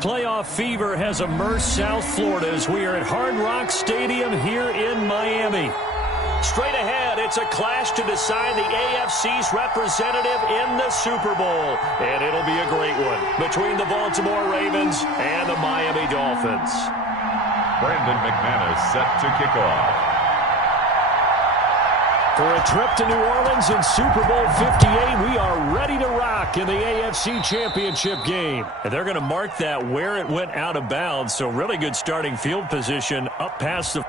Playoff fever has immersed South Florida as we are at Hard Rock Stadium here in Miami. Straight ahead, it's a clash to decide the AFC's representative in the Super Bowl. And it'll be a great one between the Baltimore Ravens and the Miami Dolphins. Brandon McManus set to kick off. For a trip to New Orleans in Super Bowl 58, we are ready to rock in the AFC Championship game. And they're going to mark that where it went out of bounds, so really good starting field position up past the...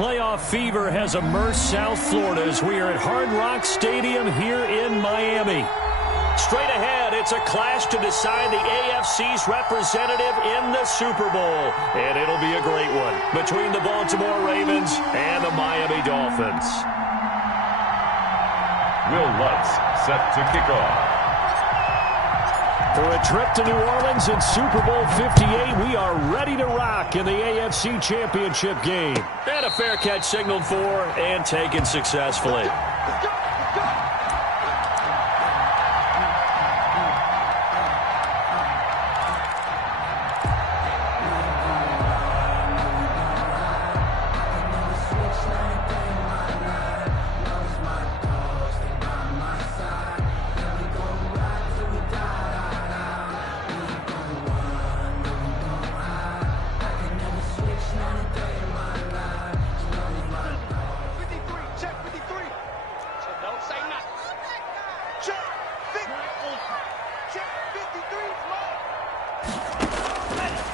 Playoff fever has immersed South Florida as we are at Hard Rock Stadium here in Miami. Straight ahead, it's a clash to decide the AFC's representative in the Super Bowl. And it'll be a great one between the Baltimore Ravens and the Miami Dolphins. Will Lutz set to kick off. For a trip to New Orleans in Super Bowl 58, we are ready to rock in the AFC Championship game. And a fair catch signaled for and taken successfully.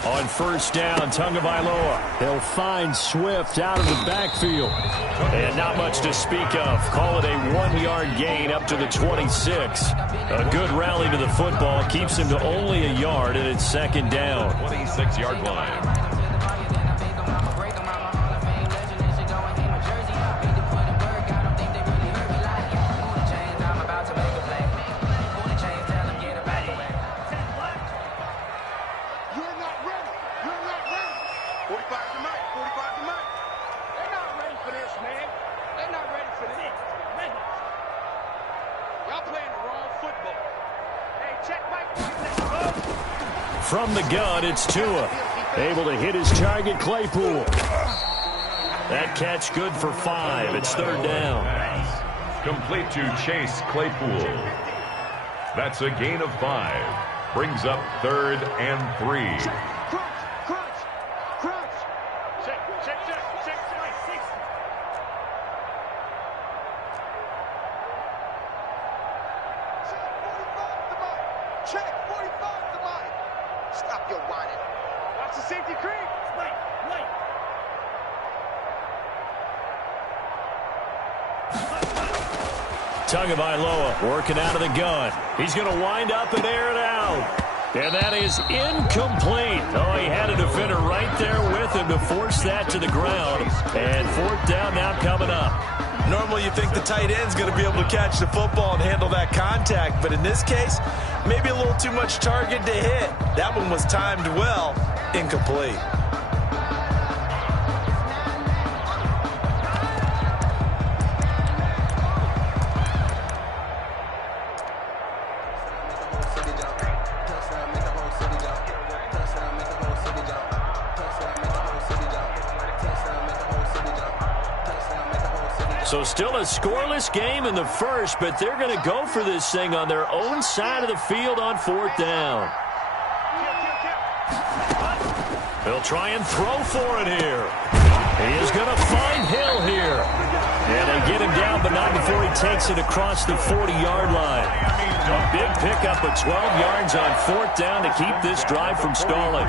On first down, Tagovailoa. They'll find Swift out of the backfield. And not much to speak of. Call it a 1-yard gain up to the 26. A good rally to the football keeps him to only a yard, and it's second down. 26-yard line. From the gun, it's Tua. Able to hit his target, Claypool. That catch good for 5. It's third down. Complete to Chase Claypool. That's a gain of 5. Brings up 3rd and 3. Tagovailoa working out of the gun. He's going to wind up and air it out. And that is incomplete. Oh, he had a defender right there with him to force that to the ground. And 4th down now coming up. Normally you think the tight end's going to be able to catch the football and handle that contact. But in this case, maybe a little too much target to hit. That one was timed well. Incomplete. So still a scoreless game in the first, but they're going to go for this thing on their own side of the field on 4th down. They'll try and throw for it here. He is going to find Hill here. And they get him down, but not before he takes it across the 40-yard line. A big pickup of 12 yards on 4th down to keep this drive from stalling.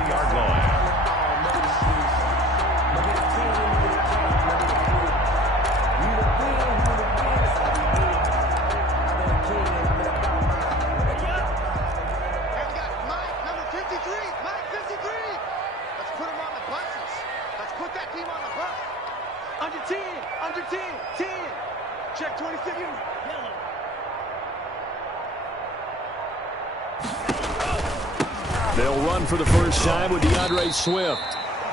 They'll run for the first time with DeAndre Swift.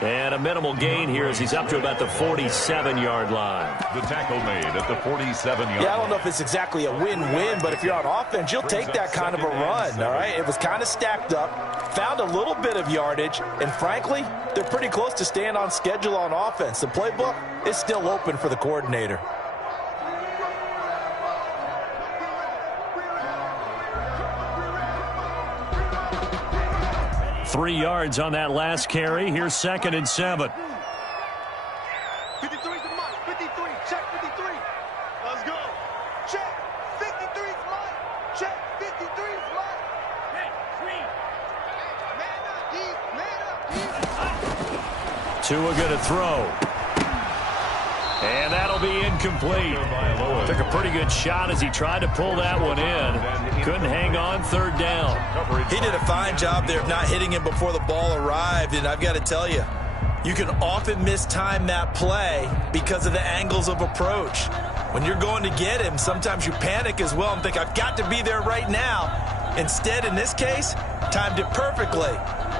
And a minimal gain here as he's up to about the 47-yard line. The tackle made at the 47-yard line. Yeah, I don't know if it's exactly a win-win, but if you're on offense, you'll take that kind of a run, all right? It was kind of stacked up, found a little bit of yardage, and frankly, they're pretty close to staying on schedule on offense. The playbook is still open for the coordinator. 3 yards on that last carry. Here's 2nd and 7. 53's the mark. 53. Check 53. Let's go. Check. 53's mark. Check. 53's mark. Hey, screen. Man up, deep. Man up, deep. Tua going to throw. And that'll be incomplete. Took a pretty good shot as he tried to pull that one in. Couldn't hang on 3rd down. He did a fine job there of not hitting him before the ball arrived, and I've got to tell you, you can often mistime that play because of the angles of approach. When you're going to get him, sometimes you panic as well and think, I've got to be there right now. Instead, in this case, timed it perfectly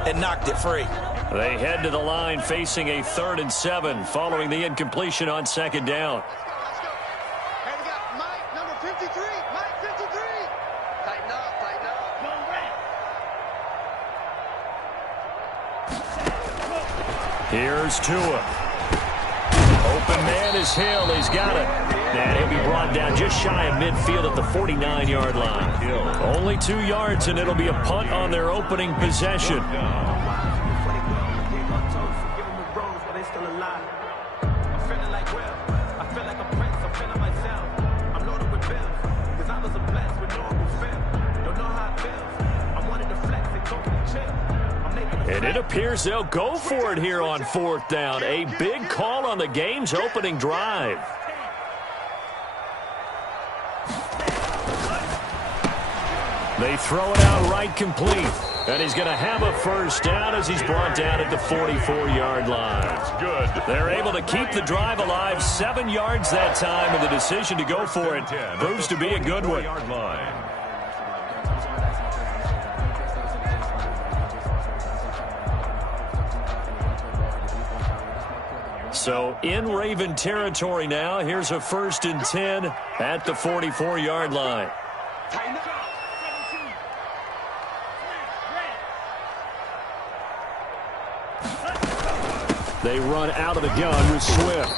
and knocked it free. They head to the line facing a 3rd and 7 following the incompletion on 2nd down. Let's go. Hey, we got Mike, number 53. Mike, 53. Tighten up, tighten up. Go red. Here's Tua. Open man is Hill. He's got it. And he'll be brought down just shy of midfield at the 49-yard line. Only 2 yards, and it'll be a punt on their opening possession. And it appears they'll go for it here on 4th down. A big call on the game's opening drive. They throw it out right complete. And he's going to have a first down as he's brought down at the 44-yard line. That's good. They're able to keep the drive alive 7 yards that time, and the decision to go for it proves to be a good one. So in Raven territory now. Here's a 1st and 10 at the 44-yard line. They run out of the gun with Swift.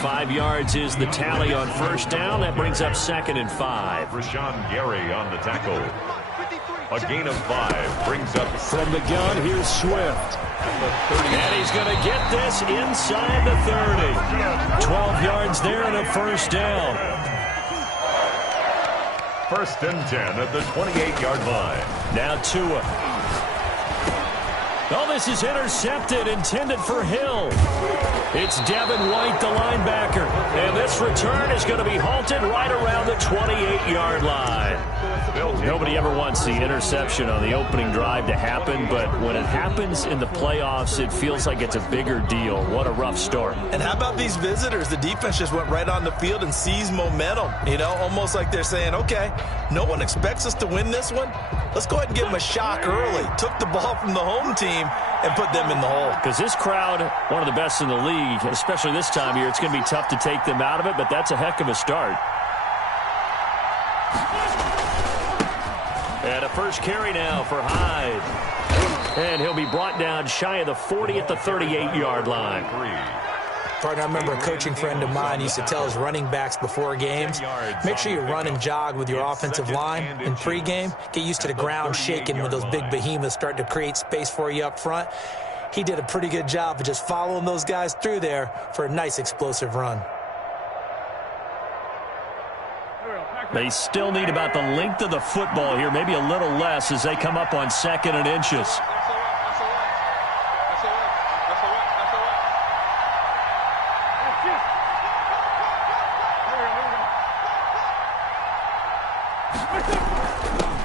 5 yards is the tally on first down. That brings up 2nd and 5. Rashawn Gary on the tackle. A gain of 5 brings up from the gun. Here's Swift. And he's going to get this inside the 30. 12 yards there and a first down. 1st and 10 at the 28-yard line. Now Tua. Oh, this is intercepted, intended for Hill. It's Devin White, the linebacker. And this return is going to be halted right around the 28-yard line. Nobody ever wants the interception on the opening drive to happen, but when it happens in the playoffs, it feels like it's a bigger deal. What a rough start. And how about these visitors? The defense just went right on the field and seized momentum. You know, almost like they're saying, okay, no one expects us to win this one. Let's go ahead and give them a shock early. Took the ball from the home team and put them in the hole. Because this crowd, one of the best in the league, especially this time of year, it's going to be tough to take them out of it, but that's a heck of a start. And a first carry now for Hyde. And he'll be brought down shy of the 40 at the 38-yard line. Partner, I remember a coaching friend of mine used to tell his running backs before games, make sure you run and jog with your offensive line in pregame. Get used to the ground shaking when those big behemoths start to create space for you up front. He did a pretty good job of just following those guys through there for a nice explosive run. They still need about the length of the football here, maybe a little less as they come up on 2nd and inches.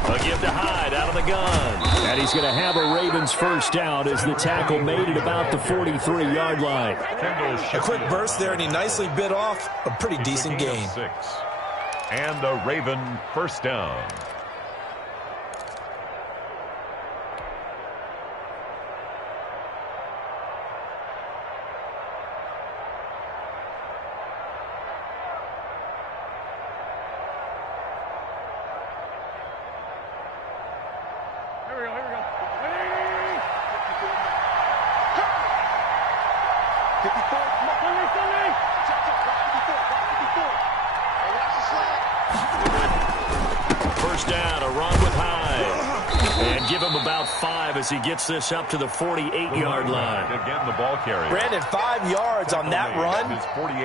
A give to Hyde out of the gun. And he's going to have a Ravens first down as the tackle made it about the 43-yard line. A quick burst there, and he nicely bit off a pretty decent gain. And a Raven first down. Here we go. 54. First down, a run with Hyde. And give him about 5 as he gets this up to the 48-yard line. Again, the ball carrier. Brandon, 5 yards on that run.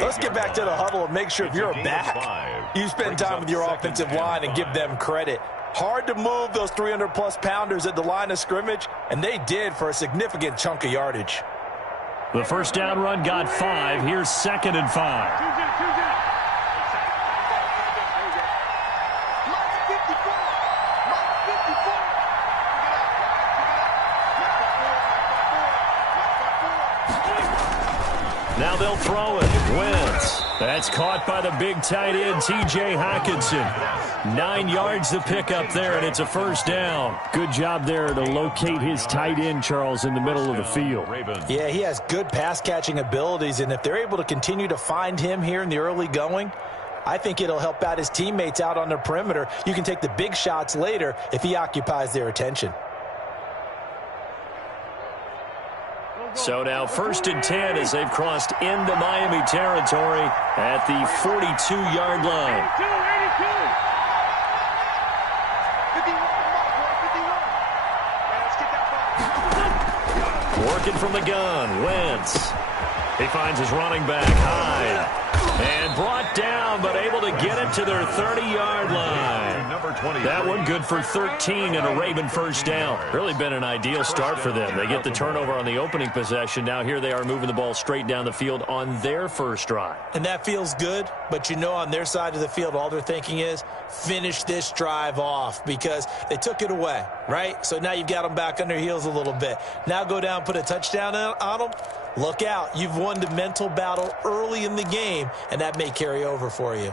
Let's get back to the huddle and make sure if you're a back, you spend time with your offensive line and give them credit. Hard to move those 300-plus pounders at the line of scrimmage, and they did for a significant chunk of yardage. The first down run got 5. Here's 2nd and 5. Now they'll throw it. Wentz. That's caught by the big tight end, T.J. Hockenson. 9 yards to pick up there, and it's a first down. Good job there to locate his tight end, Charles, in the middle of the field. Yeah, he has good pass-catching abilities, and if they're able to continue to find him here in the early going, I think it'll help out his teammates out on the perimeter. You can take the big shots later if he occupies their attention. So now 1st and 10 as they've crossed into Miami territory at the 42-yard line. 51. Working from the gun, Wentz. He finds his running back, Hyde. And brought down, but able to get it to their 30-yard line. That one good for 13 and a Raven first down. Really been an ideal start for them. They get the turnover on the opening possession. Now here they are moving the ball straight down the field on their first drive. And that feels good, but you know on their side of the field, all they're thinking is finish this drive off because they took it away, right? So now you've got them back on their heels a little bit. Now go down, put a touchdown on them. Look out. You've won the mental battle early in the game, and that may carry over for you.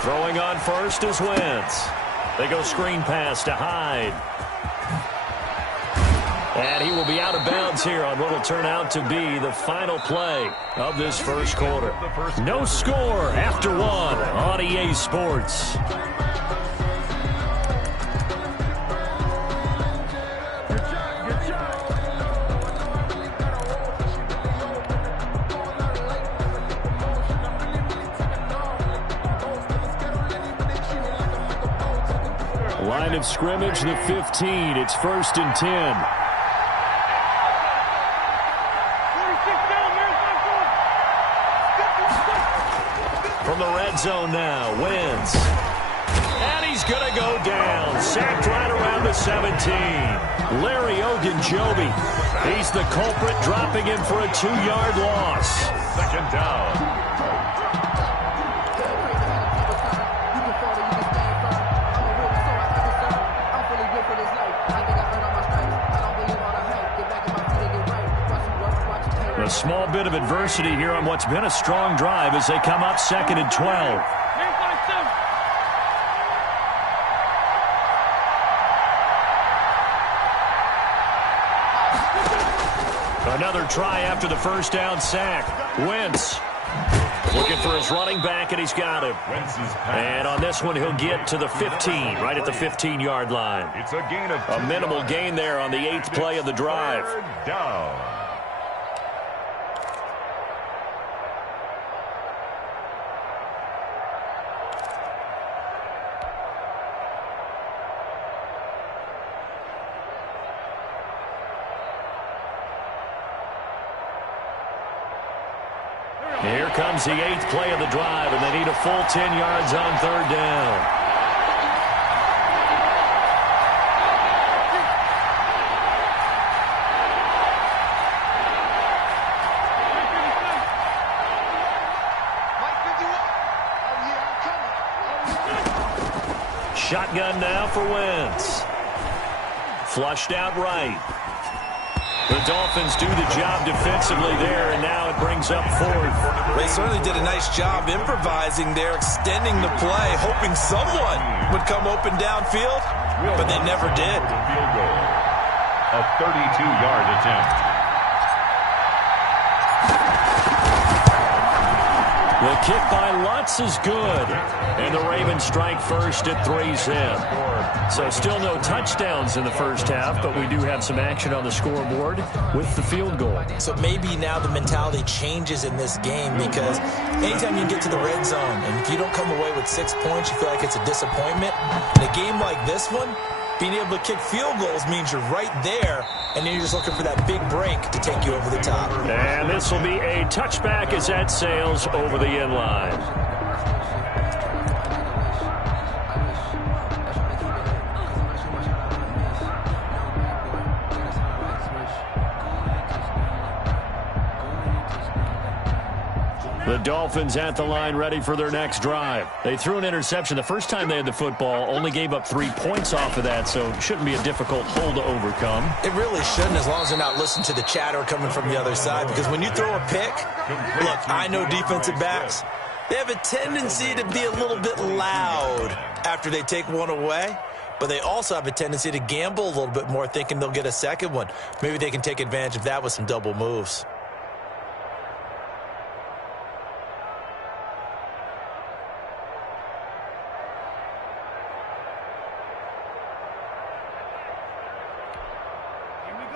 Throwing on first is Wentz. They go screen pass to Hyde. And he will be out of bounds here on what will turn out to be the final play of this first quarter. No score after one on EA Sports. Line of scrimmage, the 15. It's 1st and 10. From the red zone now, Wentz. And he's going to go down. Sacked right around the 17. Larry Ogunjobi. He's the culprit, dropping him for a 2-yard loss. Second down. A small bit of adversity here on what's been a strong drive as they come up 2nd and 12. Another try after the first down sack. Wentz looking for his running back, and he's got him. And on this one, he'll get to the 15, right at the 15-yard line. It's a gain of a minimal gain there on the 8th play of the drive. Third down. Here comes the 8th play of the drive, and they need a full 10 yards on 3rd down. Shotgun now for Wentz. Flushed out right. The Dolphins do the job defensively there, and now it brings up 4th. They certainly did a nice job improvising there, extending the play, hoping someone would come open downfield, but they never did. Field goal. A 32-yard attempt. The kick by Lutz is good, and the Ravens strike first at 3-zip. So still no touchdowns in the first half, but we do have some action on the scoreboard with the field goal. So maybe now the mentality changes in this game, because anytime you get to the red zone and if you don't come away with 6 points, you feel like it's a disappointment. In a game like this one, being able to kick field goals means you're right there, and then you're just looking for that big break to take you over the top. And this will be a touchback as that sails over the end line. The Dolphins at the line, ready for their next drive. They threw an interception the first time they had the football, only gave up 3 points off of that, so it shouldn't be a difficult hole to overcome. It really shouldn't, as long as they're not listening to the chatter coming from the other side, because when you throw a pick, look, I know defensive backs, they have a tendency to be a little bit loud after they take one away, but they also have a tendency to gamble a little bit more, thinking they'll get a second one. Maybe they can take advantage of that with some double moves.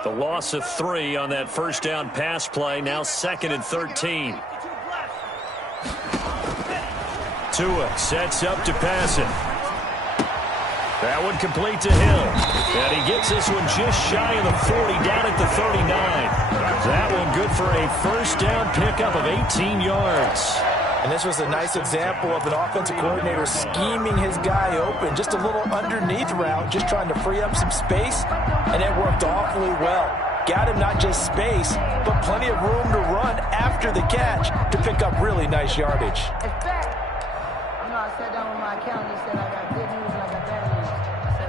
The loss of 3 on that first down pass play, now 2nd and 13. Tua sets up to pass it. That one complete to Hill. And he gets this one just shy of the 40, down at the 39. That one good for a first down pickup of 18 yards. And this was a nice example of an offensive coordinator scheming his guy open. Just a little underneath route, just trying to free up some space, and it worked awfully well. Got him not just space, but plenty of room to run after the catch to pick up really nice yardage.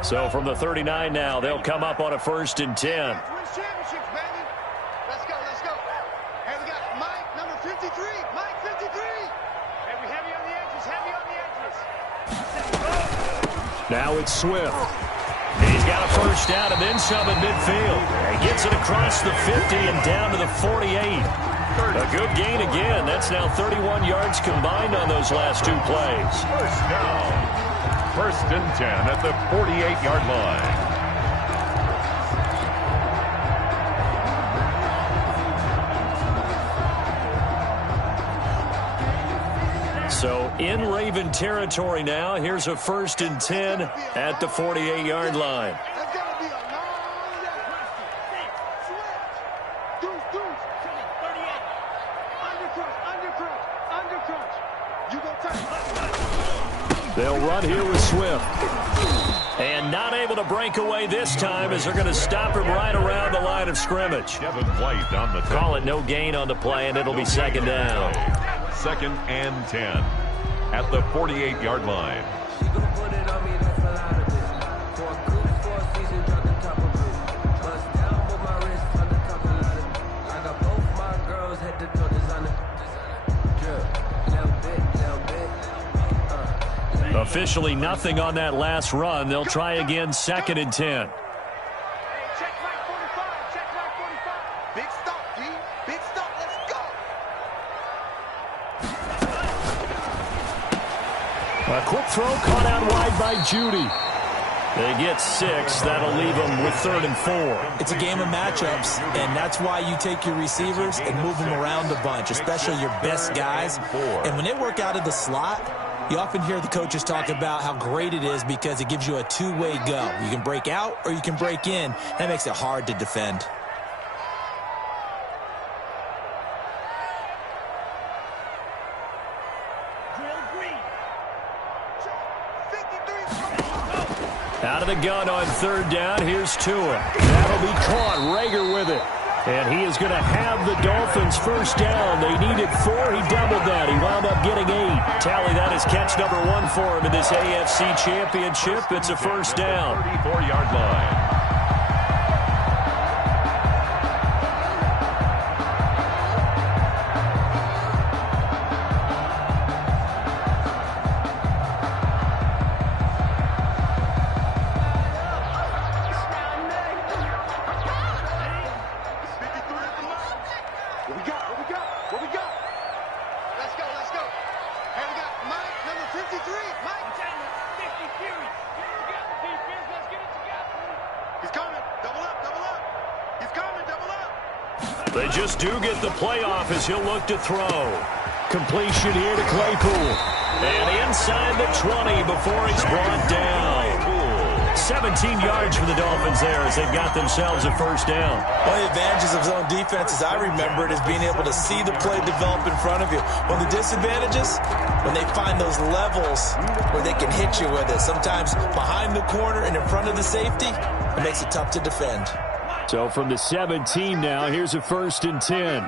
So from the 39 now, they'll come up on a 1st and 10. Now it's Swift. He's got a first down and then some at midfield. He gets it across the 50 and down to the 48. A good gain again. That's now 31 yards combined on those last two plays. First down. First and 10 at the 48-yard line. So in Raven territory now. Here's a first and 10 at the 48-yard line. That's got to be a long Undercrunch. You go tight. They'll run here with Swift. And not able to break away this time as they're going to stop him right around the line of scrimmage. Kevin White on the Call it no gain on the play, and it'll be second down. Second and 10 at the 48-yard line. Officially nothing on that last run. They'll try again, second and 10. Hey, check right 45. Check right 45. Big stop, D. Big stop. Let's go. A quick throw caught out wide by Judy. They get 6. That'll leave them with 3rd and 4. It's a game of matchups, and that's why you take your receivers and move them around a bunch, especially your best guys. And when they work out of the slot, you often hear the coaches talk about how great it is because it gives you a two-way go. You can break out or you can break in. That makes it hard to defend. Out of the gun on 3rd down. Here's Tua. That'll be caught. Rager with it. And he is going to have the Dolphins first down. They needed 4. He doubled that. He wound up getting 8. Tally, that is catch number 1 for him in this AFC championship. It's a first down. 34-yard line. They just do get the playoff as he'll look to throw. Completion here to Claypool. And inside the 20 before he's brought down. 17 yards for the Dolphins there as they've got themselves a first down. One of the advantages of zone defense, as I remember it, is being able to see the play develop in front of you. One of the disadvantages, when they find those levels where they can hit you with it, sometimes behind the corner and in front of the safety, it makes it tough to defend. So from the 17 now, here's a first and 10.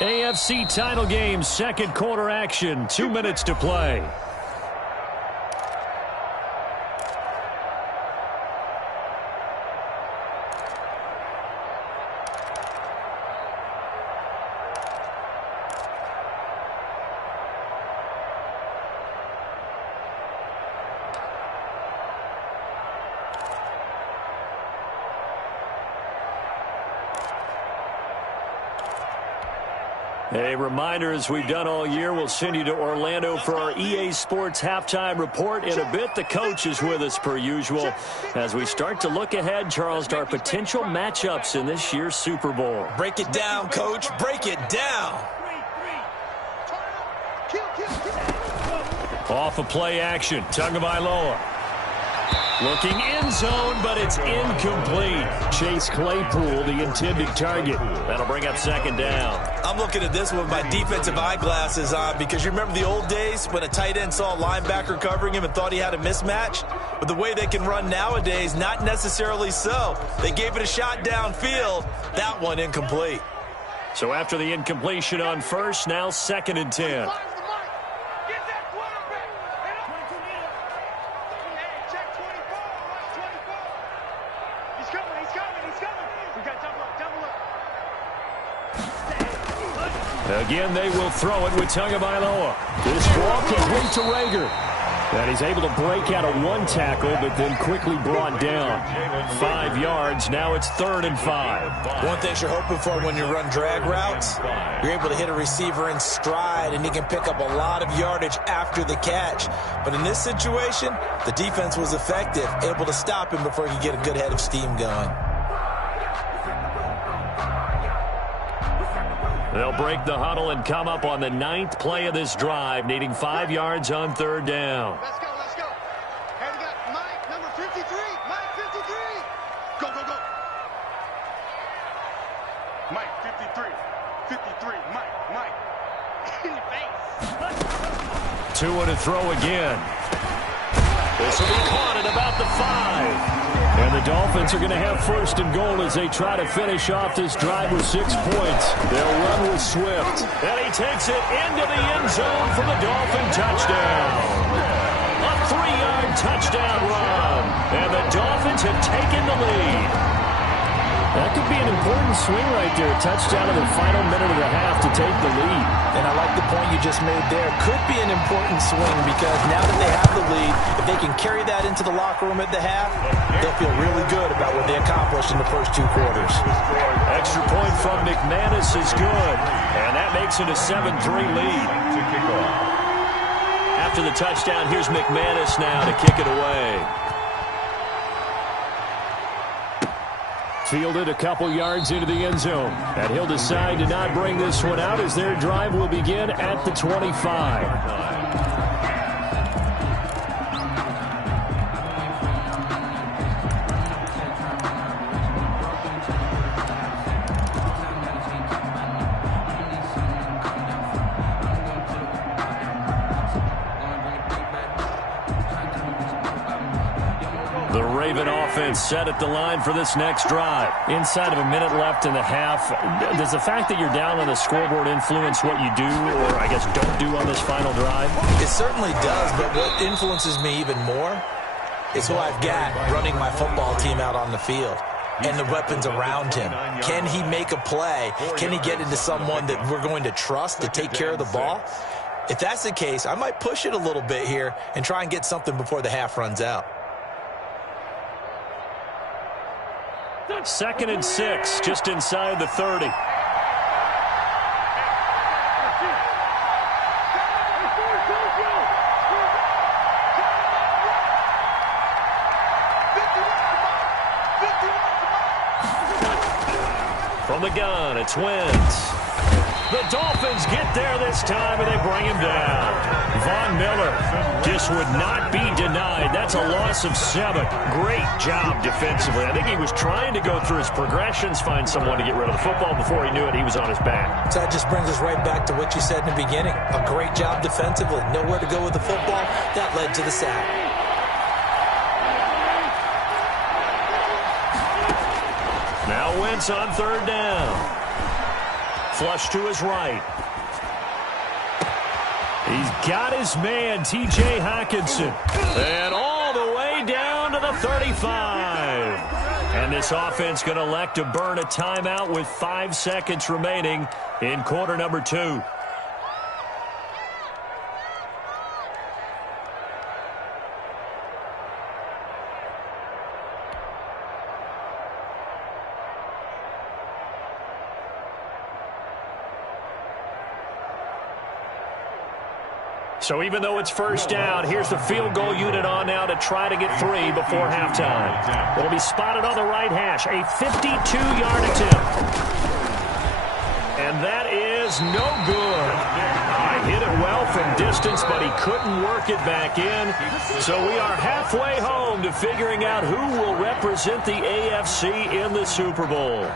AFC title game, second quarter action, 2 minutes to play. A reminder, as we've done all year, we'll send you to Orlando for our EA Sports halftime report. In a bit, the coach is with us per usual as we start to look ahead, Charles, to our potential matchups in this year's Super Bowl. Break it down, Coach. Break it down. Off of play action, Tagovailoa. Looking in zone, but it's incomplete. Chase Claypool, the intended target. That'll bring up second down. I'm looking at this with my defensive eyeglasses on because you remember the old days when a tight end saw a linebacker covering him and thought he had a mismatch? But the way they can run nowadays, not necessarily so. They gave it a shot downfield. That one incomplete. So after the incompletion on first, now second and 10. Again, they will throw it with Tagovailoa. This ball complete to Rager. And he's able to break out of one tackle, but then quickly brought down. 5 yards. Now it's 3rd and 5. One thing you're hoping for when you run drag routes, you're able to hit a receiver in stride, and he can pick up a lot of yardage after the catch. But in this situation, the defense was effective, able to stop him before he could get a good head of steam going. They'll break the huddle and come up on the 9th play of this drive, needing 5 yards on 3rd down. Let's go, let's go. Hey, we got Mike, number 53. Mike, 53. Go, go, go. Mike, 53. 53. Mike. In your face. Tua to throw again. This will be caught at about the 5. And the Dolphins are going to have 1st and goal as they try to finish off this drive with 6 points. They'll run with Swift. And he takes it into the end zone for the Dolphin touchdown. A 3-yard touchdown run. And the Dolphins have taken the lead. That could be an important swing right there. Touchdown in the final minute of the half to take the lead. And I like the point you just made there. Could be an important swing because now that they have the lead, if they can carry that into the locker room at the half, they'll feel really good about what they accomplished in the first 2 quarters. Extra point from McManus is good. And that makes it a 7-3 lead. After the touchdown, here's McManus now to kick it away. Fielded a couple yards into the end zone. And he'll decide to not bring this one out as their drive will begin at the 25. Set at the line for this next drive. Inside of a minute left in the half, does the fact that you're down on the scoreboard influence what you do, or I guess don't do on this final drive? It certainly does, but what influences me even more is who I've got running my football team out on the field and the weapons around him. Can he make a play? Can he get into someone that we're going to trust to take care of the ball? If that's the case, I might push it a little bit here and try and get something before the half runs out. 2nd and 6, just inside the 30. From the gun, it's Wentz. The Dolphins get there this time, and they bring him down. Von Miller just would not be denied. That's a loss of 7. Great job defensively. I think he was trying to go through his progressions, find someone to get rid of the football. Before he knew it, he was on his back. So that just brings us right back to what you said in the beginning. A great job defensively. Nowhere to go with the football. That led to the sack. Now Wentz on 3rd down. Flush to his right. He's got his man, T.J. Hockenson. And all the way down to the 35. And this offense going to elect to burn a timeout with 5 seconds remaining in quarter number 2. So even though it's 1st down, here's the field goal unit on now to try to get 3 before halftime. It'll be spotted on the right hash, a 52-yard attempt. And that is no good. Hit it well from distance, but he couldn't work it back in. So we are halfway home to figuring out who will represent the AFC in the Super Bowl.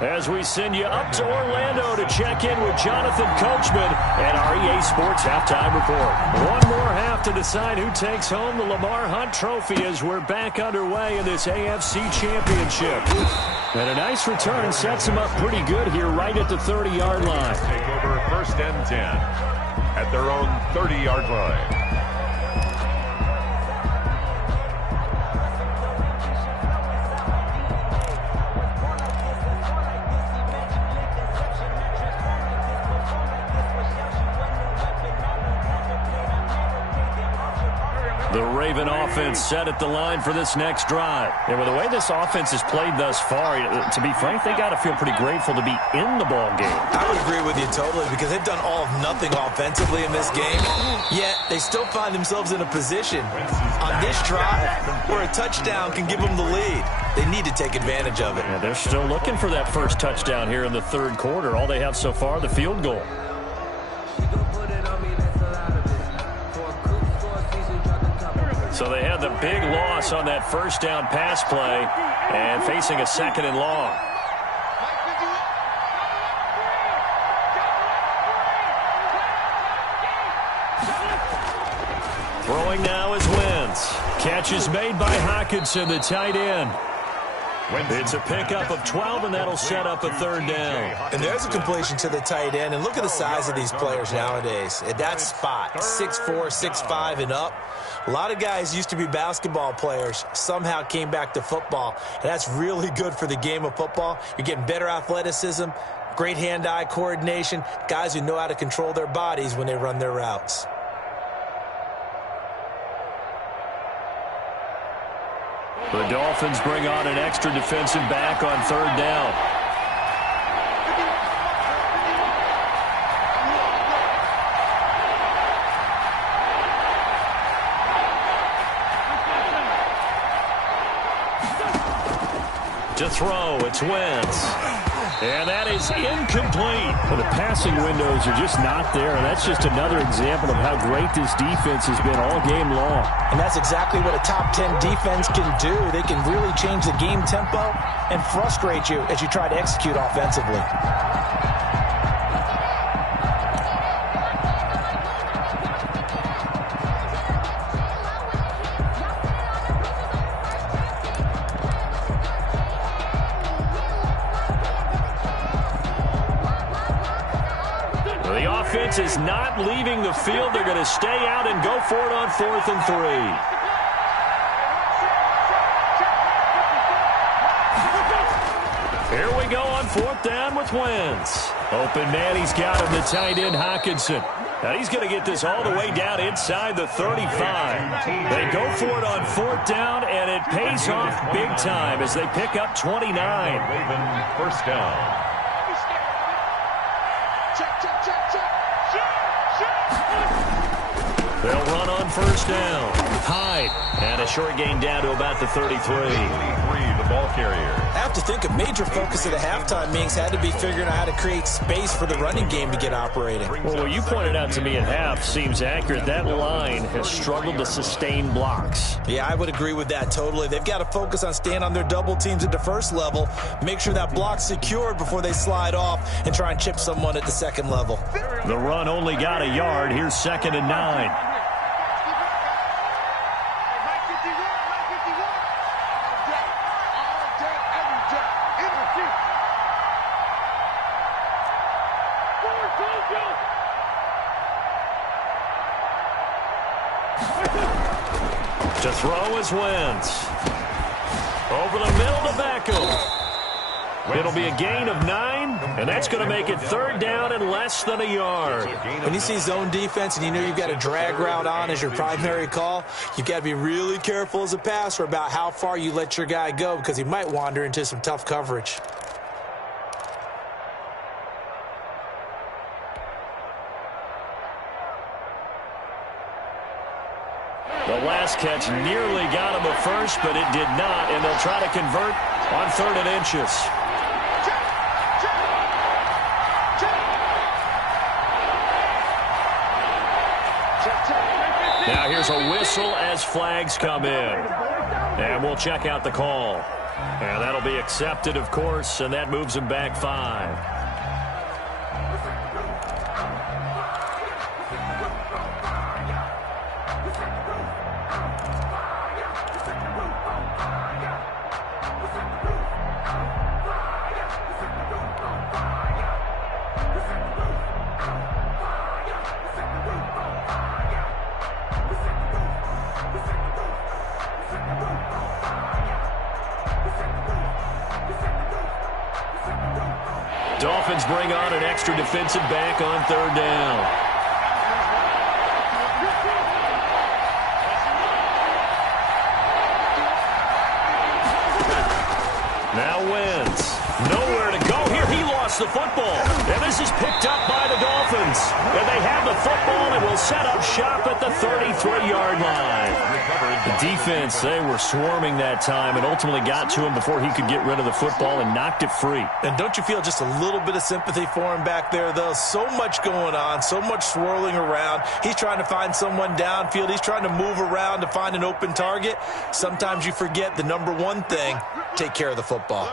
As we send you up to Orlando to check in with Jonathan Coachman and our EA Sports Halftime Report. One more half to decide who takes home the Lamar Hunt Trophy as we're back underway in this AFC Championship. And a nice return sets him up pretty good here right at the 30-yard line. Take over 1st and 10 at their own 30-yard line. Raven offense set at the line for this next drive. And with the way this offense has played thus far, to be frank, they got to feel pretty grateful to be in the ball game. I would agree with you totally because they've done all of nothing offensively in this game, yet they still find themselves in a position on this drive where a touchdown can give them the lead. They need to take advantage of it. Yeah, they're still looking for that first touchdown here in the third quarter. All they have so far, the field goal. So they had the big loss on that first down pass play and facing a second and long. Throwing now is Wentz. Catch is made by Hockenson, the tight end. It's a pickup of 12, and that'll set up a third down. And there's a completion to the tight end. And look at the size of these players nowadays. At that spot, 6'4", 6'5", and up. A lot of guys used to be basketball players, somehow came back to football. And that's really good for the game of football. You're getting better athleticism, great hand-eye coordination, guys who know how to control their bodies when they run their routes. The Dolphins bring on an extra defensive back on third down. To throw, it's Wentz. And that is incomplete. Well, the passing windows are just not there. And that's just another example of how great this defense has been all game long. And that's exactly what a top 10 defense can do. They can really change the game tempo and frustrate you as you try to execute offensively. Is not leaving the field. They're going to stay out and go for it on 4th and 3. Here we go on 4th down with Wentz. Open man, he's got him, the tight end Hockenson. Now he's going to get this all the way down inside the 35. They go for it on 4th down, and it pays off big time as they pick up 29. Raven first down. They'll run on first down. Hyde. And a short gain down to about the 33. 33, the ball carrier. I have to think a major focus of the halftime meetings had to be figuring out how to create space for the running game to get operating. Well, what you pointed out to me at half seems accurate. That line has struggled to sustain blocks. Yeah, I would agree with that totally. They've got to focus on staying on their double teams at the first level, make sure that block's secured before they slide off and try and chip someone at the second level. The run only got a yard. Here's 2nd and 9. To throw is Wentz. Over the middle to Beckham. It'll be a gain of 9, and that's going to make it 3rd down and less than a yard. When you see zone defense and you know you've got a drag route on as your primary call, you've got to be really careful as a passer about how far you let your guy go because he might wander into some tough coverage. The last catch nearly got him a first, but it did not, and they'll try to convert on 3rd and inches. Now here's a whistle as flags come in. And we'll check out the call. And that'll be accepted, of course, and that moves him back 5. Dolphins bring on an extra defensive back on 3rd down. Now wins. Nowhere to go here. He lost the football. And this is picked up by the Dolphins. And they have the football and will set up shop at the 33-yard line. The defense, they were swarming that time and ultimately got to him before he could get rid of the football and knocked it free. And don't you feel just a little bit of sympathy for him back there, though? So much going on, so much swirling around. He's trying to find someone downfield. He's trying to move around to find an open target. Sometimes you forget the number one thing, take care of the football.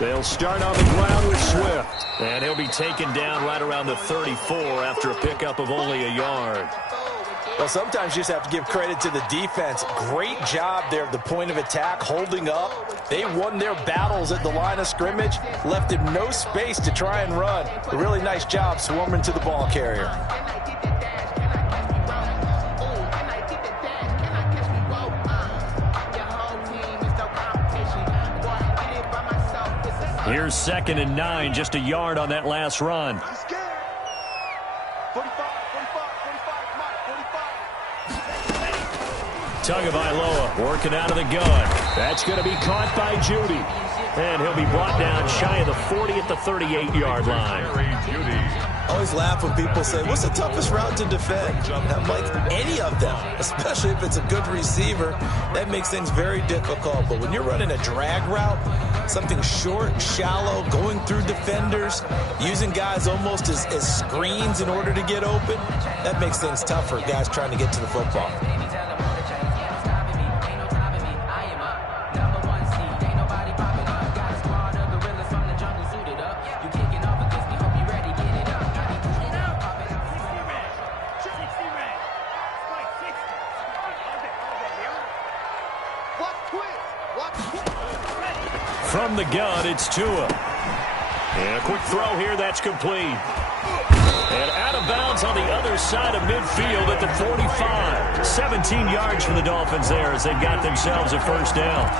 They'll start on the ground with Swift. And he'll be taken down right around the 34 after a pickup of only a yard. Well, sometimes you just have to give credit to the defense. Great job there at the point of attack, holding up. They won their battles at the line of scrimmage, left him no space to try and run. A really nice job swarming to the ball carrier. Here's 2nd and 9, just a yard on that last run. 45, 45. Tagovailoa working out of the gun. That's going to be caught by Judy. And he'll be brought down shy of the 40 at the 38-yard line. I always laugh when people say, what's the toughest route to defend? I'm like, any of them, especially if it's a good receiver. That makes things very difficult. But when you're running a drag route, something short, shallow, going through defenders, using guys almost as screens in order to get open, that makes things tough for guys trying to get to the football. From the gun, it's Tua. And a quick throw here, that's complete. And out of bounds on the other side of midfield at the 45. 17 yards for the Dolphins there as they've got themselves a first down.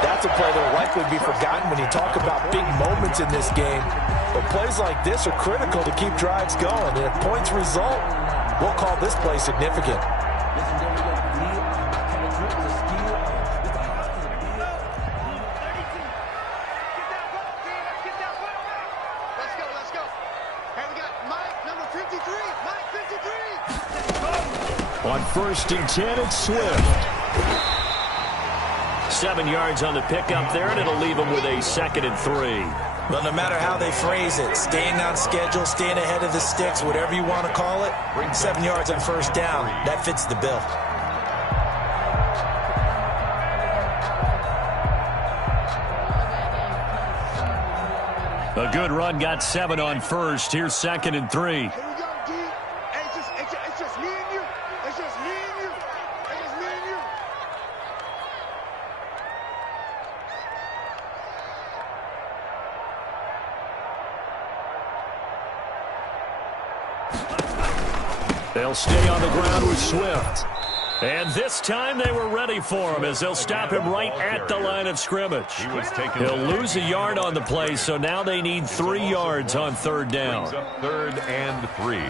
That's a play that will likely be forgotten when you talk about big moments in this game. But plays like this are critical to keep drives going. And if points result, we'll call this play significant. On 1st and 10, it's Swift. 7 yards on the pickup there, and it'll leave him with a 2nd and 3. Well, no matter how they phrase it, staying on schedule, staying ahead of the sticks, whatever you want to call it, 7 yards on first down, that fits the bill. A good run, got 7 on first. Here's 2nd and 3. They'll stay on the ground with Swift. And this time they were ready for him as they'll stop him right at the line of scrimmage. He'll lose a yard on the play, so now they need 3 yards on 3rd down. 3rd and 3.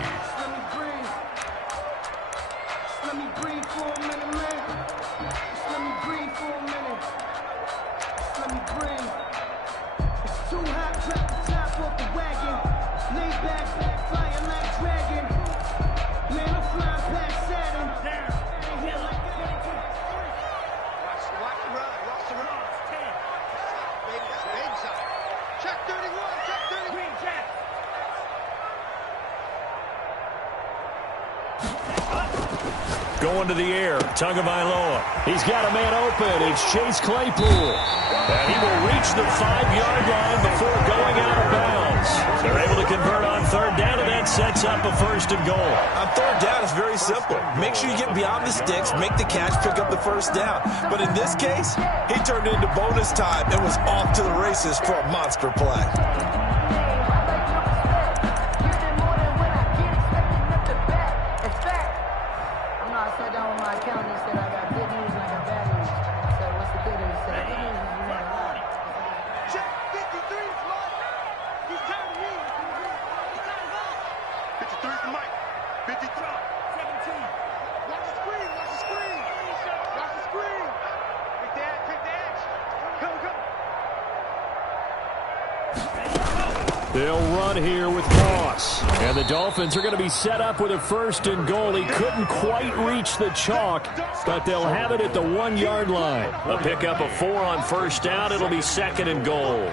Going to the air, Tagovailoa. He's got a man open. It's Chase Claypool. And he will reach the 5-yard line before going out of bounds. They're able to convert on 3rd down, and that sets up a 1st and goal. On 3rd down, it's very simple. Make sure you get beyond the sticks, make the catch, pick up the 1st down. But in this case, he turned it into bonus time and was off to the races for a monster play. They'll run here with Moss. And the Dolphins are going to be set up with a 1st and goal. He couldn't quite reach the chalk, but they'll have it at the 1-yard line. A pickup of 4 on 1st down. It'll be 2nd and goal.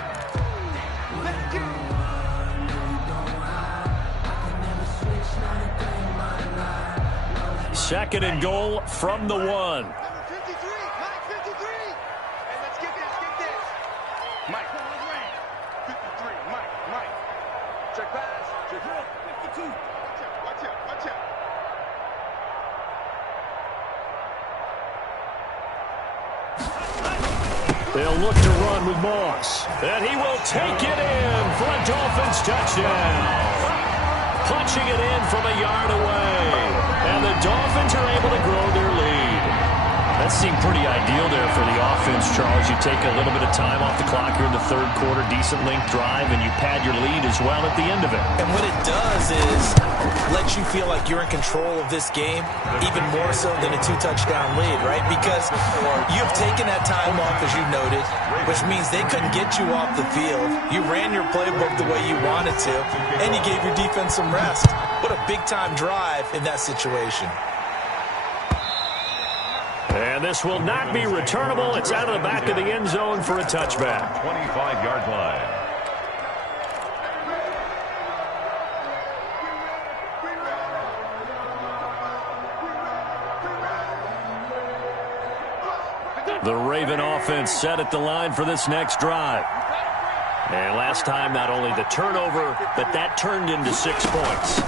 Second and goal from the 1. They'll look to run with Moss. And he will take it in for a Dolphins touchdown. Punching it in from a yard away. And the Dolphins are able to grow their lead. That seemed pretty ideal there for the offense, Charles. You take a little bit of time off the clock here in the 3rd quarter, decent length drive, and you pad your lead as well at the end of it. And what it does is let you feel like you're in control of this game, even more so than a 2-touchdown lead, right? Because you've taken that time off, as you noted, which means they couldn't get you off the field. You ran your playbook the way you wanted to, and you gave your defense some rest. What a big-time drive in that situation. And this will not be returnable. It's out of the back of the end zone for a touchback. 25-yard line. The Raven offense set at the line for this next drive. And last time, not only the turnover, but that turned into 6 points.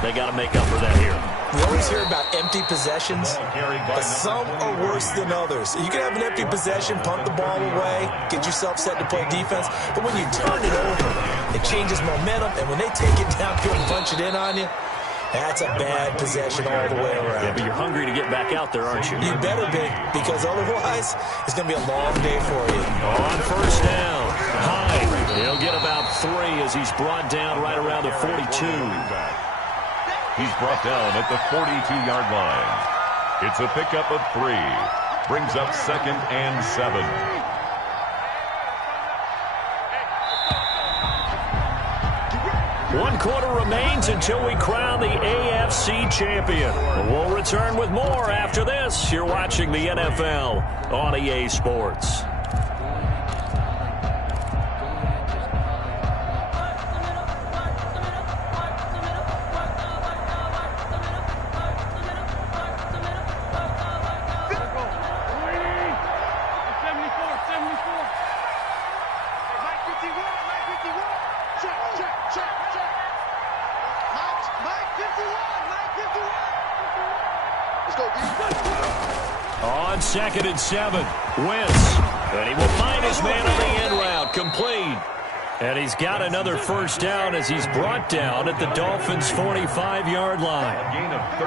They got to make up for that here. We always hear about empty possessions, but some are worse than others. You can have an empty possession, punt the ball away, get yourself set to play defense, but when you turn it over, it changes momentum, and when they take it downfield and punch it in on you, that's a bad possession all the way around. Yeah, but you're hungry to get back out there, aren't you? You better be, because otherwise, it's going to be a long day for you. On 1st down, Hyde. He'll get about 3 as he's brought down right around the 42. He's brought down at the 42-yard line. It's a pickup of 3. Brings up 2nd and 7. One quarter remains until we crown the AFC champion. We'll return with more after this. You're watching the NFL on EA Sports. On 2nd and 7, Wentz. And he will find his man on the end route, complete. And he's got another 1st down as he's brought down at the Dolphins' 45-yard line.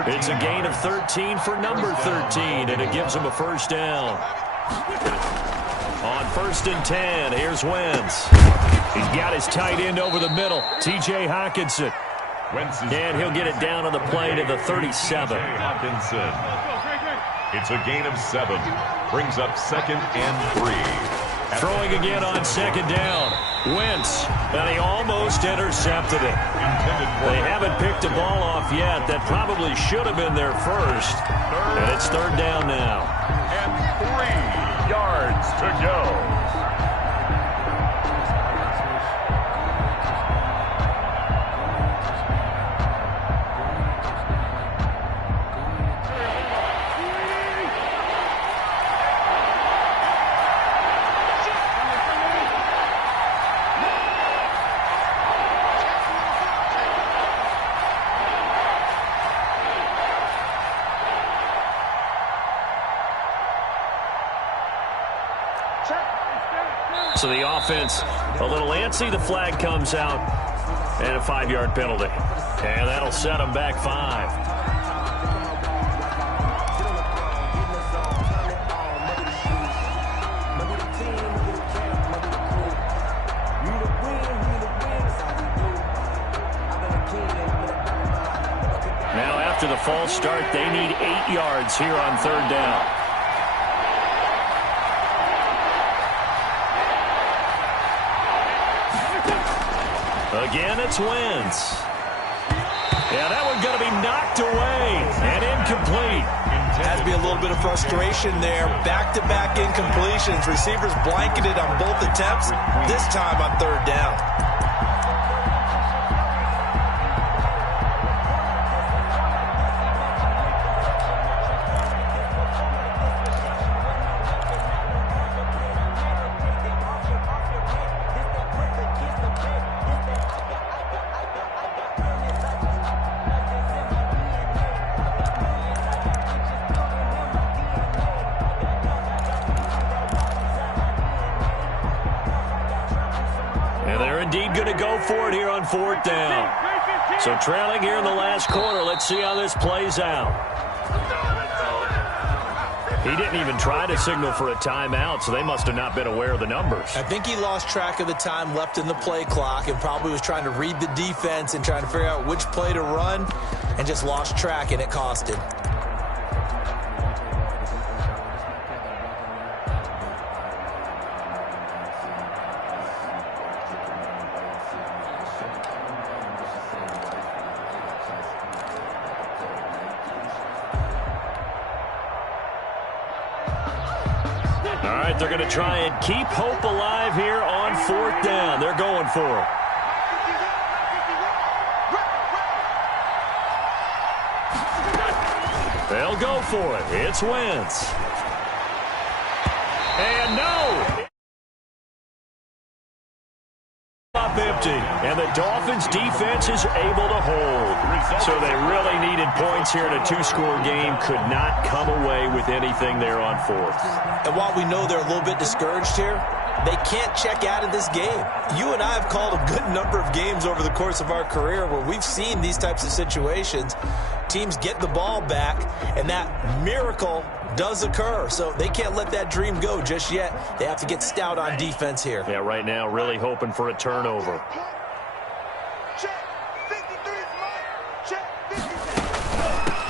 It's a gain of 13 for number 13, and it gives him a 1st down. On 1st and 10, here's Wentz. He's got his tight end over the middle, T.J. Hockenson. And he'll get it down on the play to the 37. It's a gain of 7. Brings up 2nd and 3. Throwing again on 2nd down. Wentz, and he almost intercepted it. They haven't picked the ball off yet. That probably should have been their first. And it's 3rd down now. And 3 yards to go. So the offense a little antsy. The flag comes out and a 5-yard penalty. And that'll set them back 5. Now after the false start. They need 8 yards here on third down. Again, it's Wentz. Yeah, that one going to be knocked away and incomplete. Has to be a little bit of frustration there. Back-to-back incompletions. Receivers blanketed on both attempts, this time on third down. Indeed going to go for it here on fourth down. So trailing here in the last quarter. Let's see how this plays out. He didn't even try to signal for a timeout, so they must have not been aware of the numbers. I think he lost track of the time left in the play clock and probably was trying to read the defense and trying to figure out which play to run and just lost track, and it cost him. They're going to try and keep hope alive here on fourth down. They're going for it. They'll go for it. It's Wentz. And no! Up empty. And the Dolphins defense is able to hold. So they really needed points here in a 2-score game. Could not come away with anything there on fourth. And while we know they're a little bit discouraged here, they can't check out of this game. You and I have called a good number of games over the course of our career where we've seen these types of situations. Teams get the ball back, and that miracle does occur. So they can't let that dream go just yet. They have to get stout on defense here. Yeah, right now really hoping for a turnover.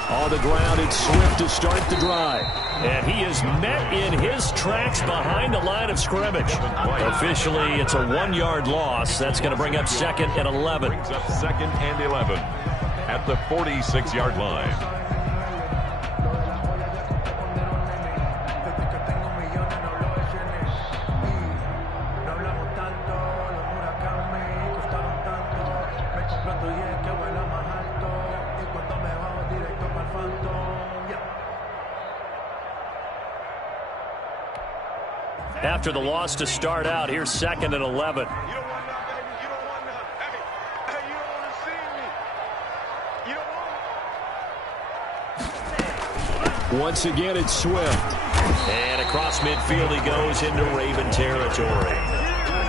On the ground, it's Swift to start the drive. And he is met in his tracks behind the line of scrimmage. Officially, it's a 1-yard loss. That's going to bring up second and 11. Brings up second and 11 at the 46-yard line. After the loss to start out, here's second and 11. Once again, it's Swift. And across midfield he goes into Raven territory.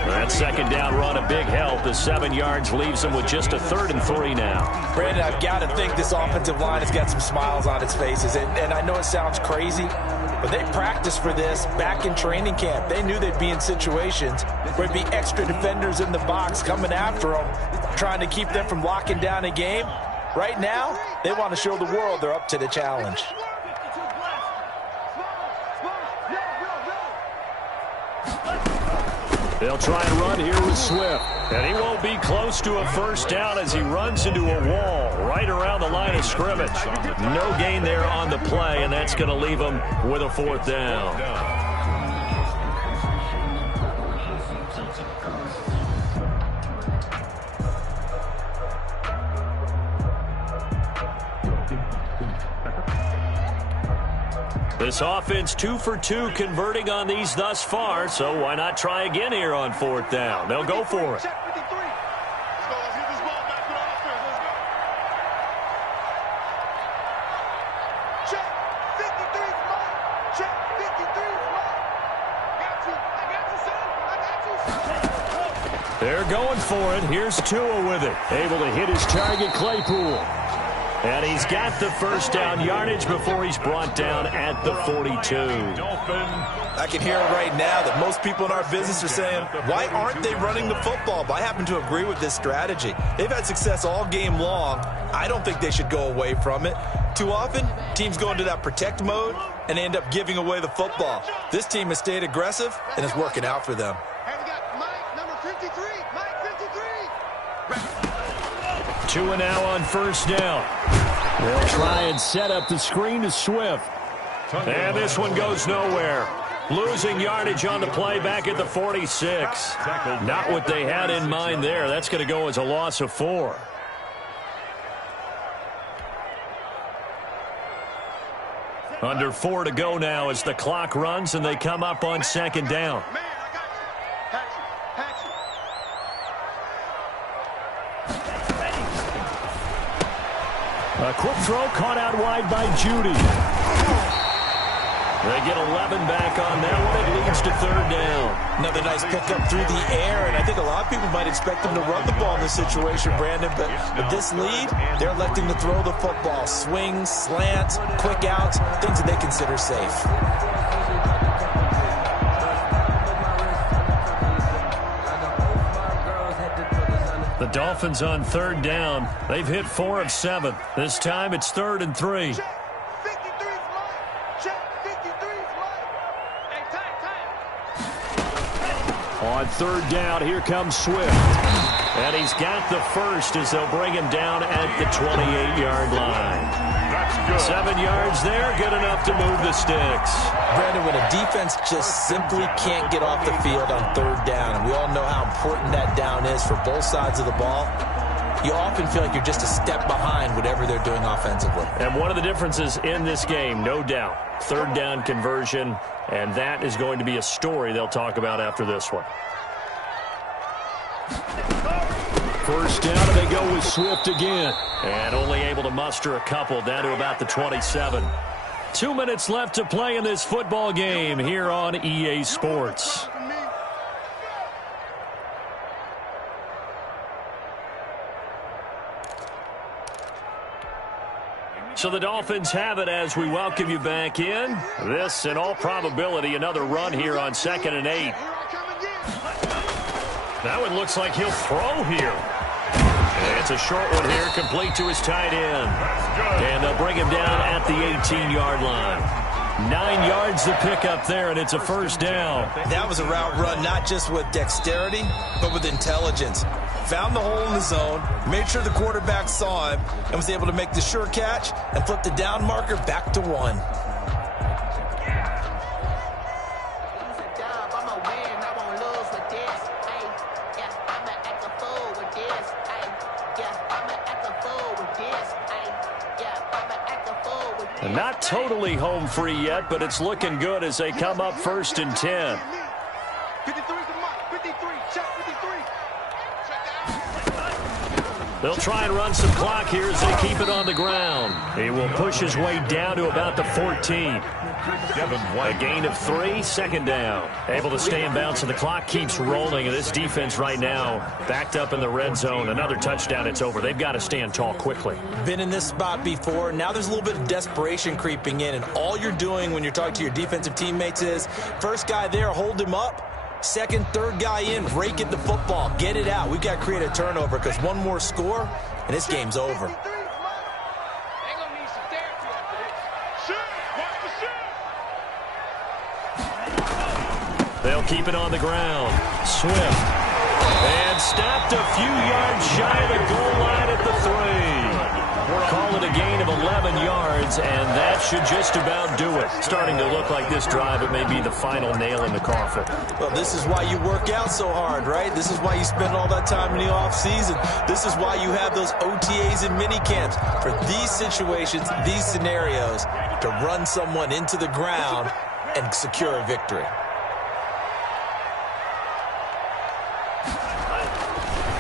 That second down run a big help. The 7 yards leaves him with just a 3rd and 3 now. Brandon, I've got to think this offensive line has got some smiles on its faces. And I know it sounds crazy, but they practiced for this back in training camp. They knew they'd be in situations where there'd be extra defenders in the box coming after them, trying to keep them from locking down a game. Right now, they want to show the world they're up to the challenge. They'll try and run here with Swift. And he won't be close to a first down as he runs into a wall right around the line of scrimmage. No gain there on the play, and that's going to leave him with a 4th down. This offense 2 for 2 converting on these thus far, so why not try again here on 4th down? They'll go for it. They're going for it. Here's Tua with it. Able to hit his target, Claypool. And he's got the first down yardage before he's brought down at the 42. I can hear it right now that most people in our business are saying, why aren't they running the football? But I happen to agree with this strategy. They've had success all game long. I don't think they should go away from it. Too often, teams go into that protect mode and they end up giving away the football. This team has stayed aggressive, and it's working out for them. Hey, we got Mike, number 53. Mike 53. Two and now on first down. They'll try and set up the screen to Swift. And this one goes nowhere. Losing yardage on the play back at the 46. Not what they had in mind there. That's going to go as a loss of 4. Under 4 to go now as the clock runs and they come up on second down. Man, I got you. Patch you. A quick throw caught out wide by Judy. They get 11 back on that one. It leads to third down. Another nice pickup through the air, and I think a lot of people might expect them to run the ball in this situation, Brandon, but with this lead, they're electing to throw the football. Swings, slants, quick outs, things that they consider safe. The Dolphins on third down. They've hit 4 of 7. This time it's 3rd and 3. Check 53's line. Check 53's line. Hey, time. On third down, here comes Swift. And he's got the first as they'll bring him down at the 28-yard line. 7 yards there, good enough to move the sticks. Brandon, when a defense just simply can't get off the field on third down, and we all know how important that down is for both sides of the ball, you often feel like you're just a step behind whatever they're doing offensively. And one of the differences in this game, no doubt, third down conversion, and that is going to be a story they'll talk about after this one. First down, and they go with Swift again. And only able to muster a couple down to about the 27. 2 minutes left to play in this football game here on EA Sports. So the Dolphins have it as we welcome you back in. This, in all probability, another run here on 2nd and 8. That one looks like he'll throw here. It's a short one here, complete to his tight end. And they'll bring him down at the 18-yard line. 9 yards to pick up there, and it's a first down. That was a route run not just with dexterity, but with intelligence. Found the hole in the zone, made sure the quarterback saw him, and was able to make the sure catch and flip the down marker back to 1. Not totally home free yet, but it's looking good as they come up 1st and 10. 53's the Mike. 53. Check 53. They'll try and run some clock here as they keep it on the ground. He will push his way down to about the 14. A gain of 3, second down. Able to stay in bounds, and the clock keeps rolling. And this defense right now backed up in the red zone. Another touchdown, it's over. They've got to stand tall quickly. Been in this spot before. Now there's a little bit of desperation creeping in, and all you're doing when you're talking to your defensive teammates is, first guy there, hold him up. Second, third guy in, rake at the football. Get it out. We've got to create a turnover because one more score, and this game's over. They'll keep it on the ground. Swift. And stopped a few yards shy of the goal line at the 3. Call it a gain of 11 yards, and that should just about do it. Starting to look like this drive, it may be the final nail in the coffin. Well, this is why you work out so hard, right? This is why you spend all that time in the offseason. This is why you have those OTAs and mini camps. For these situations, these scenarios, to run someone into the ground and secure a victory.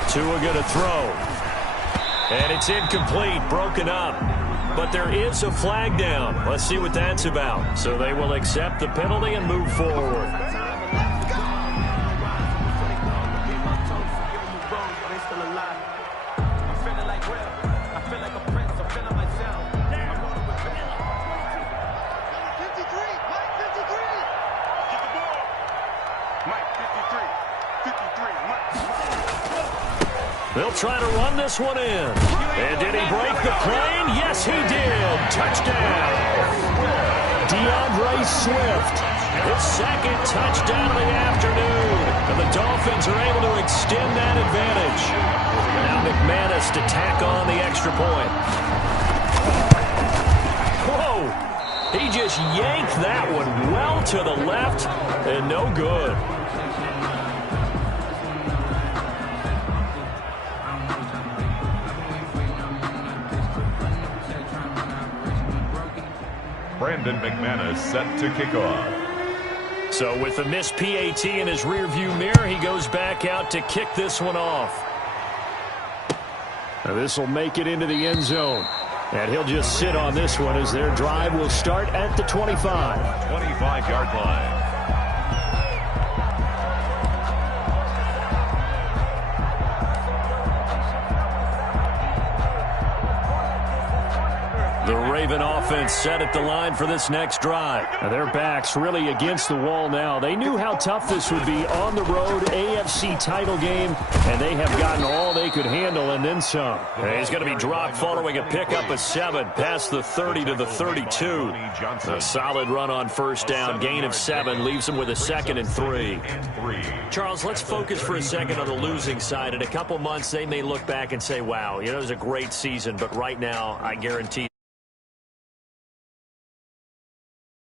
Tua going to throw. And it's incomplete, broken up. But there is a flag down. Let's see what that's about. So they will accept the penalty and move forward. They'll try to run this one in. And did he break the plane? Yes, he did. Touchdown. DeAndre Swift. His second touchdown of the afternoon. And the Dolphins are able to extend that advantage. Now McManus to tack on the extra point. Whoa! He just yanked that one well to the left and no good. Brandon McManus set to kick off. So with the missed PAT in his rearview mirror, he goes back out to kick this one off. Now this will make it into the end zone. And he'll just sit on this one as their drive will start at the 25. 25-yard line. The Raven offense set at the line for this next drive. Now their backs really against the wall now. They knew how tough this would be on the road, AFC title game, and they have gotten all they could handle and then some. And he's going to be dropped following a pickup of 7 past the 30 to the 32. A solid run on first down, gain of 7, leaves him with a 2nd and 3. Charles, let's focus for a second on the losing side. In a couple months, they may look back and say, wow, it was a great season, but right now, I guarantee